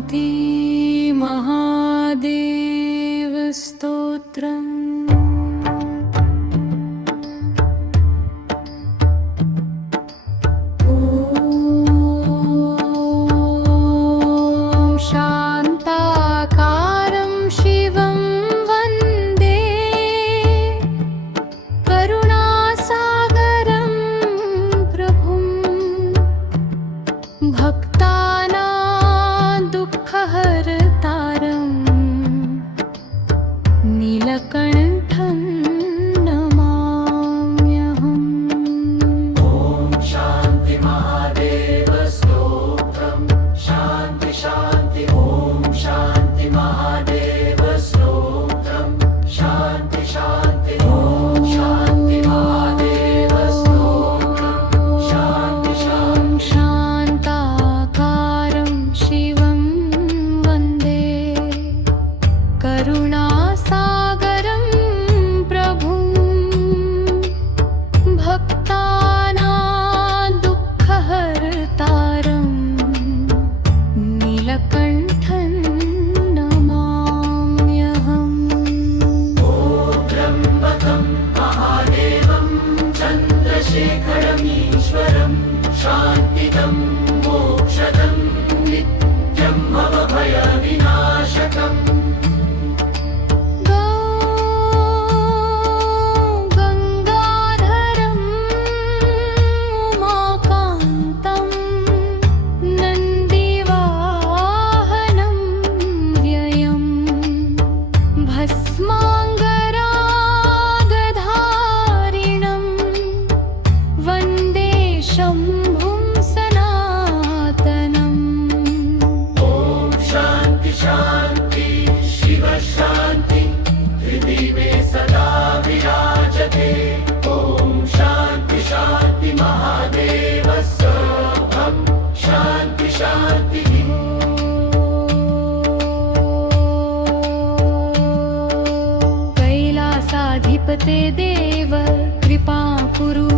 शान्ति महादेव स्तोत्रम्। शान्ताकारं शिवं वन्दे करुणासागरं प्रभुं भक्तानां दुःखहर्तारं नीलकण्ठं नमाम्यहम्। ॐ शान्ति महादेव स्तोत्रम् शान्ति शान्ति ॐ शान्ति महादेव स्तोत्रम् शान्ति शान्ति ॐ शान्ति महादेव स्तोत्रम् शान्ति शान्ति। शान्ताकारं शिवं वन्दे करुणासागरं प्रभुं भक्तानां दुःखहर्तारं नीलकण्ठं नमाम्यहम्। त्र्यम्बकं महादेवं चन्द्रशेखरमीश्वरं शान्तिदं मोक्षदं नित्यं भवभयविनाशकम्। गङ्गाधरं उमाकान्तं नन्दिवाहनं व्ययं भस्माङ्गरागधारिणं वन्दे शम्भुं सनातनम्। ॐ शान्ति शान्ति शिव शान्ति हृदि मे सदा विराजते। ॐ शान्ति शान्ति महादेव सोऽहं शान्ति शान्ति। कैलासाधिपते देव कृपा कुरु